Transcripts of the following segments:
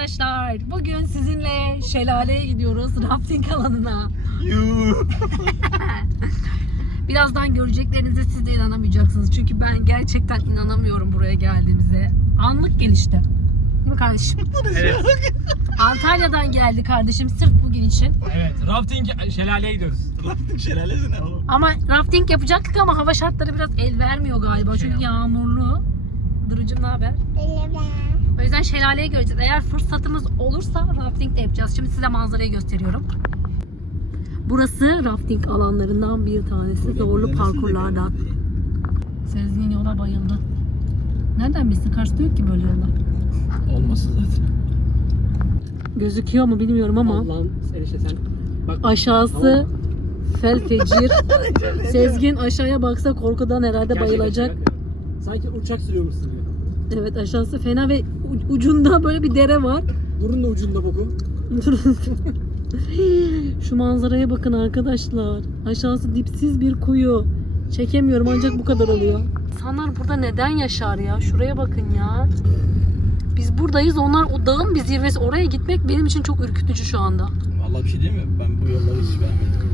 arkadaşlar. Bugün sizinle şelaleye gidiyoruz. Rafting alanına. Birazdan göreceklerinize siz de inanamayacaksınız. Çünkü ben gerçekten inanamıyorum buraya geldiğimize. Anlık gelişti. Değil mi kardeşim? Evet. Antalya'dan geldi kardeşim sırf bugün için. evet. Rafting şelaleye gidiyoruz. Rafting şelalesi ne oğlum? Ama rafting yapacaktık ama hava şartları biraz el vermiyor galiba. Şey Çünkü yağmurlu. Durucum ne haber? O yüzden şelaleye göreceğiz. Eğer fırsatımız olursa rafting de yapacağız. Şimdi size manzarayı gösteriyorum. Burası rafting alanlarından bir tanesi. Zorlu parkurlardan. Sezgin yola bayıldı. Nereden bilsin? Karşıda yok ki böyle yollar. Olmasın zaten. Gözüküyor mu bilmiyorum ama Allah'ım sen işte sen. Bak aşağısı fel fecir. Sezgin aşağıya baksa korkudan herhalde bayılacak. Sanki uçak sürüyormuşsun gibi. Evet aşağısı fena ve ucunda böyle bir dere var. Burun da ucunda boku. Şu manzaraya bakın arkadaşlar. Aşağısı dipsiz bir kuyu. Çekemiyorum ancak bu kadar oluyor. İnsanlar burada neden yaşar ya? Şuraya bakın ya. Biz buradayız. Onlar o dağın bir zirvesi. Oraya gitmek benim için çok ürkütücü şu anda. Vallahi bir şey değil mi? Ben bu yolları hiç beğenmedim.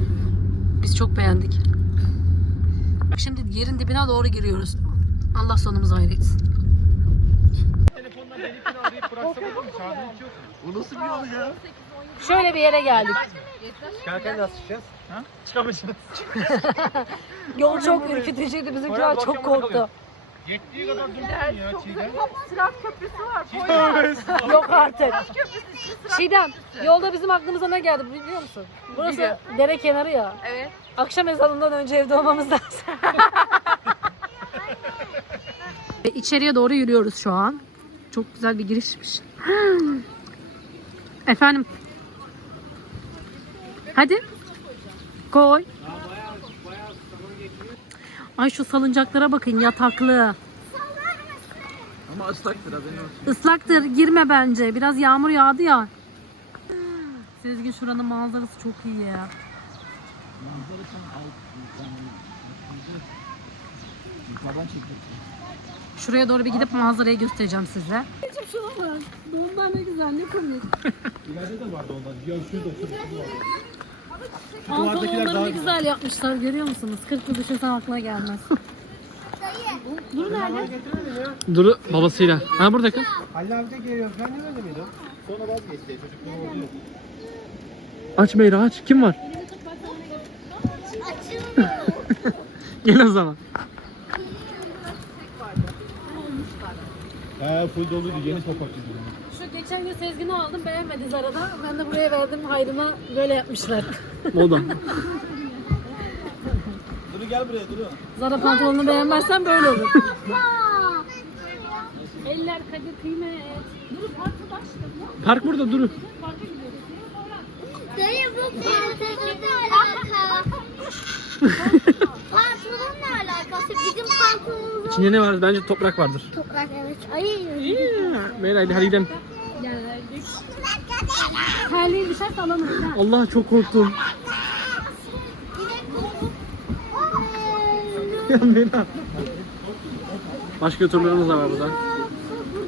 Biz çok beğendik. Şimdi yerin dibine doğru giriyoruz. Allah sonumuzu hayretsin. Telefondan benimkini arayıp bıraksam olur mu? Şarjı hiç yok. Bu nasıl bir yol ya? Şöyle bir yere geldik. Çıkarken nasıl çıkacağız? Ha? Çıkamayacağız. Yol çok ürkütücüydü. Bizimkiler çok korktu. Yettiği kadar durdun ya Çiğdem. Sırat köprüsü var. Yok artık. Çiğdem, yolda bizim aklımıza ne geldi biliyor musun? Burası dere kenarı ya. Evet. Akşam ezanından önce evde olmamız lazım. Ve İçeriye doğru yürüyoruz şu an. Çok güzel bir girişmiş. Efendim. Hadi. Koy. Ay şu salıncaklara bakın yataklı. Ama ıslaktır haberin olsun. Islaktır girme bence. Biraz yağmur yağdı ya. Sezgin şuranın manzarası çok iyi ya. Manzara tam alt. Yukarıdan çekmek. Şuraya doğru bir gidip manzarayı göstereceğim size. Şuna bak. Bunlar ne güzel ne komik. İleride de vardı ondan. Görüşürüz oturuşu var. Pantolonları ne güzel yapmışlar görüyor musunuz? 40 yıl düşünsen aklına gelmez. Duru nerede? Duru babasıyla. Ha burada kal. Halil abi de geliyor. Ben de öyle miydi? Sonra vazgeçti. Oldu. Aç Meyra aç. Kim var? Gel o zaman. He full doluydu. Yeni sokak çizdim. Şu geçen gün Sezgin'i aldım beğenmedi Zara'da. Ben de buraya verdim hayrına böyle yapmışlar. O da. Duru gel buraya Duru. Zara pantolonunu beğenmezsen böyle olur. Eller kadir kıymet. Duru farklı başladı. Park burada Duru. Dayı bu ne alaka? Alakası? Bizim pantolonumuz İçinde ne var? Bence toprak vardır. toprak evet. Ay. Meyra hadi, hadi gidelim. Terliği düşerse alamayız ha. Allah çok korktum. Ya Meyra. Başka turlarımız da var burada.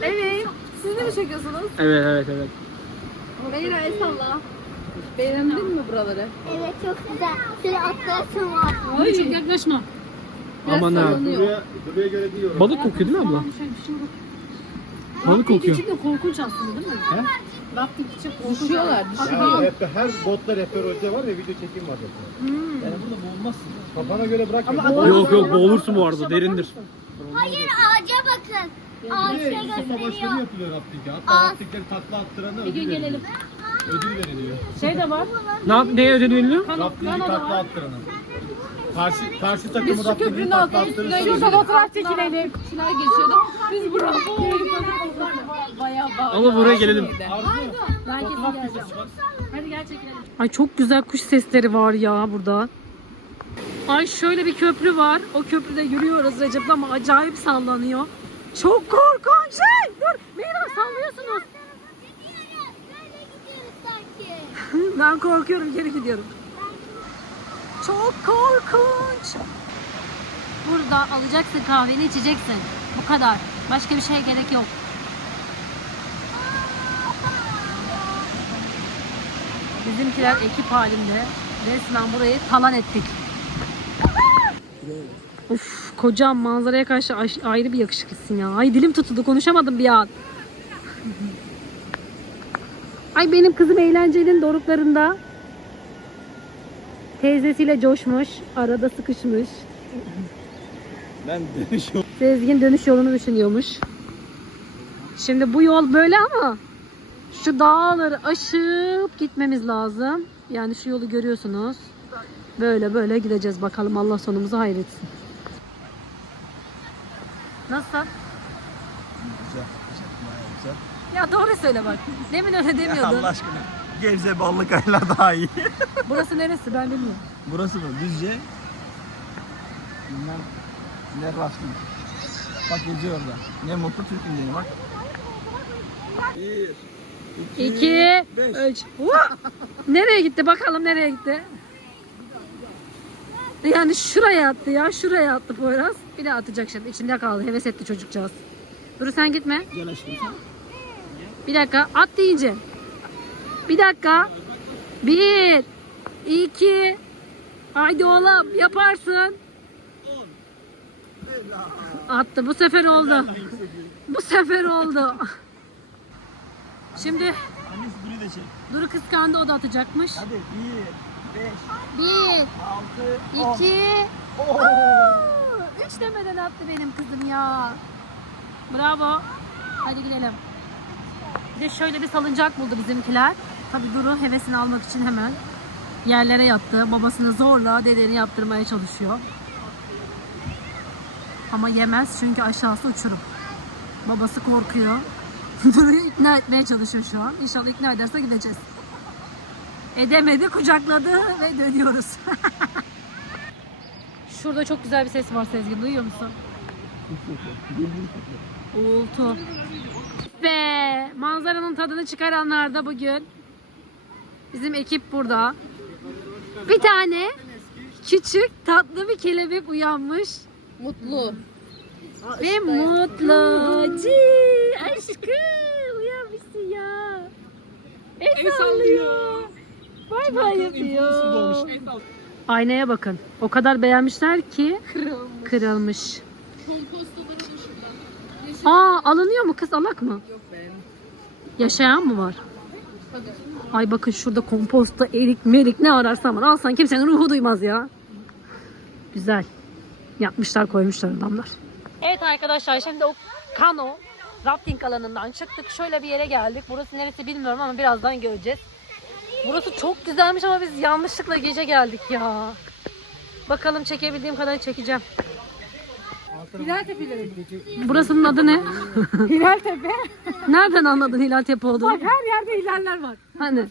Evet. Siz de mi çekiyorsunuz? Evet evet evet. Meyra el salla. Beğendin mi buraları? Evet çok güzel. Şöyle atlayasın var. Ay çok yaklaşma. Aman ha. sallanıyor. Balık kokuyor değil mi abla? Balık kokuyor. İçinde korkunç aslında değil mi? He? Rafting için korkunç. Düşüyorlar, Akşam. Hep her botlar rehber var ya video çekim var zaten. Yani burada boğulmazsın. Kafana göre bırak. Yok yok boğulursun bu arada derindir. Hayır ağaca bakın. Ağaçta Kafa başları gösteriyor. yapılıyor rafting'e. Hatta Aa. raftingleri takla attırana Bir ödül gün veriliyor. gelelim. Ödül veriliyor. Şey de var. Ne yap neye ödül veriliyor? Rafting'i Kanada takla var. attırana. Karşı, karşı Biz takımı şu rafting'i köprünün takla altına üstüne attırırsa geçiyorduk. Fotoğraf çekilelim. Şunlar geçiyordu. Biz burada bayağı bağlı. Ama buraya gelelim. Ben kesin geleceğim. Hadi gel çekilelim. Ay çok güzel kuş sesleri var ya burada. Ay şöyle bir köprü var. O köprüde yürüyoruz Recep'le ama acayip sallanıyor. Çok korkunç şey. Dur Meyra sallıyorsunuz. Ben korkuyorum geri gidiyorum. Çok korkunç. Burada alacaksın kahveni içeceksin. Bu kadar. Başka bir şeye gerek yok. Bizimkiler ekip halinde resmen burayı talan ettik. Uf, kocam manzaraya karşı ayrı bir yakışıklısın ya. Ay dilim tutuldu konuşamadım bir an. Ay benim kızım eğlencenin doruklarında. Teyzesiyle coşmuş, arada sıkışmış. Ben dönüşüm. Sezgin dönüş yolunu düşünüyormuş. Şimdi bu yol böyle ama şu dağları aşıp gitmemiz lazım. Yani şu yolu görüyorsunuz. Böyle böyle gideceğiz bakalım Allah sonumuzu hayretsin. Nasıl? Güzel. Güzel. Ya doğru söyle bak. Demin öyle demiyordun. Allah aşkına. Gebze Ballıkayla daha iyi. Burası neresi ben bilmiyorum. Burası mı? Düzce. Bunlar ne rafting. Bak yazıyor orada. Ne mutlu Türk'üm diye bak. Bir. 2 beş. 3 Nereye gitti bakalım nereye gitti? Yani şuraya attı ya şuraya attı Poyraz. Bir daha atacak şimdi içinde kaldı heves etti çocukcağız. Dur sen gitme. Gel aşkım sen. Bir dakika at deyince. Bir dakika. Bir. iki. Haydi oğlum yaparsın. Attı bu sefer oldu. Bu sefer oldu. Şimdi. Duru kıskandı o da atacakmış. Hadi bir, beş, Bir, altı, iki, Oo. Aa, üç demeden attı benim kızım ya. Bravo. Hadi gidelim. Bir de şöyle bir salıncak buldu bizimkiler. Tabii Duru hevesini almak için hemen yerlere yattı. Babasını zorla dedeni yaptırmaya çalışıyor. Ama yemez çünkü aşağısı uçurum. Babası korkuyor. Duru'yu ikna etmeye çalışıyor şu an. İnşallah ikna ederse gideceğiz. Edemedi, kucakladı ve dönüyoruz. Şurada çok güzel bir ses var Sezgin. Duyuyor musun? Uğultu. Ve manzaranın tadını çıkaranlar da bugün bizim ekip burada. Bir tane küçük tatlı bir kelebek uyanmış. Mutlu. Ve mutlu. Aşkım uyanmışsın ya. El sallıyor. Bay bay yapıyor. Aynaya bakın. O kadar beğenmişler ki kırılmış. Aa alınıyor mu kız alak mı? Yok be. Yaşayan mı var? Ay bakın şurada komposta erik merik ne ararsan var. Alsan kimsenin ruhu duymaz ya. Güzel. Yapmışlar koymuşlar adamlar. Evet arkadaşlar şimdi o kano rafting alanından çıktık. Şöyle bir yere geldik. Burası neresi bilmiyorum ama birazdan göreceğiz. Burası çok güzelmiş ama biz yanlışlıkla gece geldik ya. Bakalım çekebildiğim kadar çekeceğim. Hilal tepeleri. Burasının adı ne? Hilal tepe. Nereden anladın Hilal Tepe olduğunu? Bak her yerde hilaller var. Hani?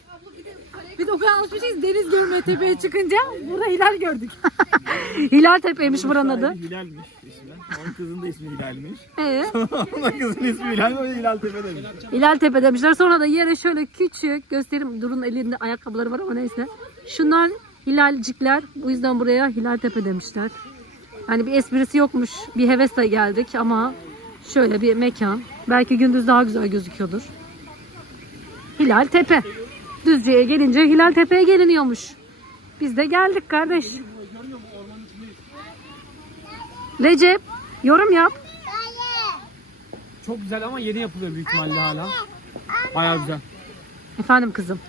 Biz o kadar alışmışız deniz görmeye tepeye çıkınca burada hilal gördük. Hilal Tepe'ymiş buranın adı. Hilal'miş ismi. Onun kızının da ismi Hilal'miş. Ee, Onun kızının ismi Hilal, o Hilal Tepe demiş. Hilal Tepe demişler. Sonra da yere şöyle küçük göstereyim. Durun elinde ayakkabıları var ama neyse. Şunlar hilalcikler. Bu yüzden buraya Hilal Tepe demişler. Hani bir esprisi yokmuş. Bir hevesle geldik ama şöyle bir mekan. Belki gündüz daha güzel gözüküyordur. Hilal Tepe. Düzce'ye gelince Hilal Tepe'ye geliniyormuş. Biz de geldik kardeş. Recep yorum yap. Çok güzel ama yeni yapılıyor büyük ihtimalle hala. Baya güzel. Efendim kızım.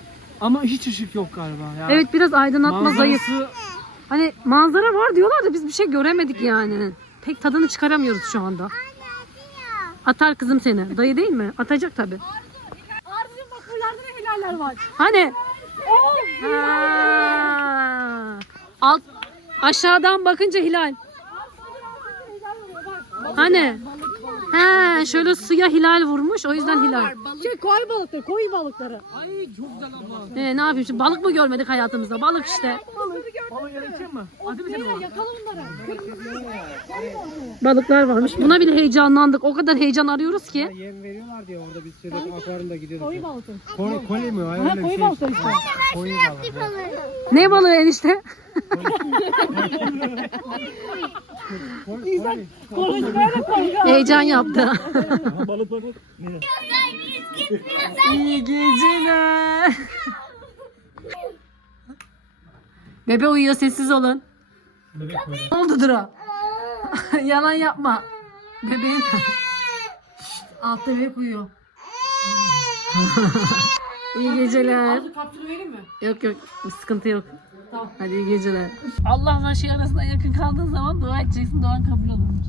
Ama hiç ışık yok galiba ya. Evet biraz aydınlatma zayıf. Manzarası Hani manzara var diyorlar da biz bir şey göremedik yani. Pek tadını çıkaramıyoruz şu anda. Atar kızım seni. Dayı değil mi? Atacak tabi. Ardından bak buralarda da hilaller var. Hani? Ha. Alt aşağıdan bakınca hilal. Hani? He, şöyle suya hilal vurmuş. O yüzden hilal. Şey koy balıkları, koy balıkları. Ay çok güzel abla. He, ne yapayım şimdi? Balık mı görmedik hayatımızda? Balık işte. Balık gerekecek mi? Hadi mi senin Yakalım bunları. Balıklar varmış. Buna bile heyecanlandık. O kadar heyecan arıyoruz ki. Yem veriyorlar diye orada biz şeyde akvaryumda gidiyorduk. Koy balıkları. Koli, koli mi? Öyle Ha bir koy şey. balıkları işte. Koyu balığı. Ne balığı enişte? Heyecan yaptı. Balık balık. Ne? İyi geceler. Bebe uyuyor sessiz olun. Ne oldu Dura? Yalan yapma. Bebeğin Şşt, altta bebek uyuyor. iyi geceler. Kapsülü vereyim mi? Yok yok sıkıntı yok. Tamam. Hadi iyi geceler. Allah'la şey arasında yakın kaldığın zaman dua edeceksin. Duan kabul olurmuş.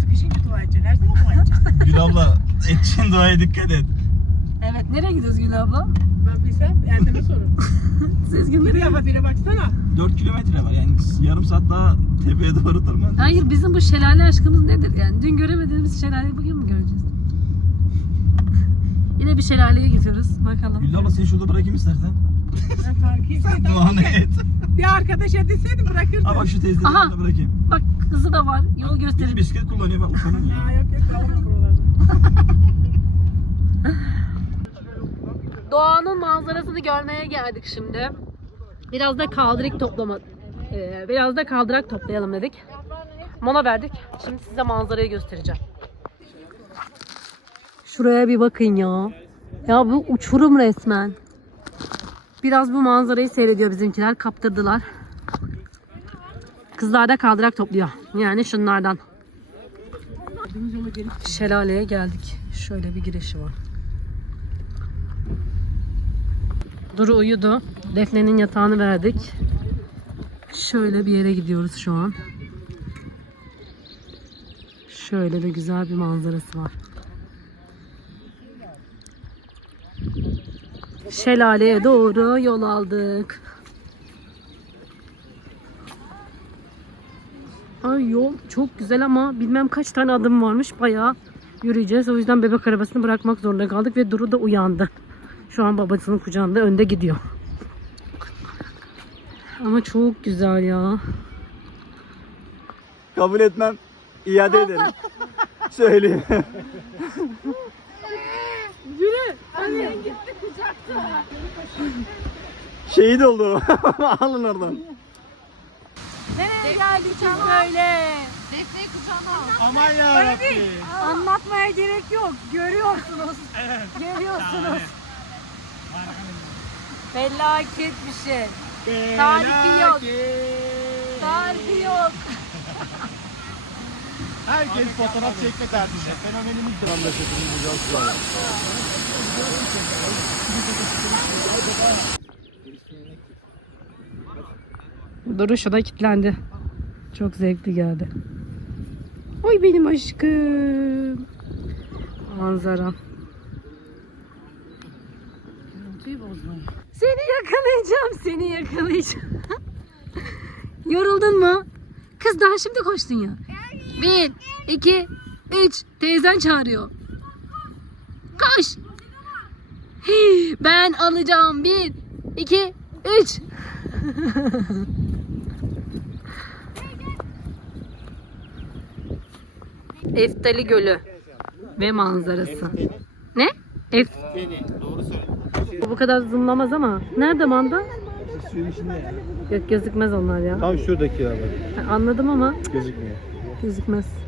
Sıkışınca dua edeceksin. Her zaman dua edeceksin. Gül abla edeceğin duaya dikkat et. Evet nereye gidiyoruz Gül abla? Ben bilsem Erdem'e sorun. Sezgin nereye? Kıyafetine baksana. 4 kilometre var yani yarım saat daha tepeye doğru tırman. Hayır bizim bu şelale aşkımız nedir yani? Dün göremediğimiz şelaleyi bugün mü göreceğiz? Yine bir şelaleye gidiyoruz. Bakalım. Gül abla seni şurada bırakayım istersen. Ben fark etmedim. Duanı et. Bir arkadaş edilseydim bırakırdım. Ha bak şu teyzenin Aha. yanına bırakayım. Bak kızı da var. Yol Bir gösterir. bisiklet kullanıyor ben utanırım ya. yok yok buralarda. Doğanın manzarasını görmeye geldik şimdi. Biraz da kaldırık toplama e, biraz da kaldırak toplayalım dedik. Mola verdik. Şimdi size manzarayı göstereceğim. Şuraya bir bakın ya. Ya bu uçurum resmen. Biraz bu manzarayı seyrediyor bizimkiler. Kaptırdılar. Kızlar da kaldırak topluyor. Yani şunlardan. Şelaleye geldik. Şöyle bir girişi var. Duru uyudu. Defne'nin yatağını verdik. Şöyle bir yere gidiyoruz şu an. Şöyle de güzel bir manzarası var. Şelaleye doğru yol aldık. Ay yol çok güzel ama bilmem kaç tane adım varmış. Bayağı yürüyeceğiz. O yüzden bebek arabasını bırakmak zorunda kaldık ve Duru da uyandı. Şu an babasının kucağında önde gidiyor. Ama çok güzel ya. Kabul etmem. iade ederim. Söyleyeyim. Şehit oldu. Alın oradan. Aman yarabbim. Anlatmaya gerek yok. Görüyorsunuz. Görüyorsunuz. Felaket bir şey. Tarifi yok. Tarifi yok. Herkes fotoğraf çekme kardeşim. Fenomenimizdir. Anlaşıldı. Duruşu da kilitlendi. Çok zevkli geldi. Oy benim aşkım. Manzara. Seni yakalayacağım, seni yakalayacağım. Yoruldun mu? Kız daha şimdi koştun ya. Bir, iki, üç. Teyzen çağırıyor. Koş. Hii, Ben alacağım. Bir, iki, üç. Eftali Gölü ve manzarası. Ne? Ef Doğru söyle. bu kadar zoomlamaz ama nerede manda? Suyun içinde ya. Yok gözükmez onlar ya. Tam şuradaki ya bak. Anladım ama Gözükmüyor. Gözükmez.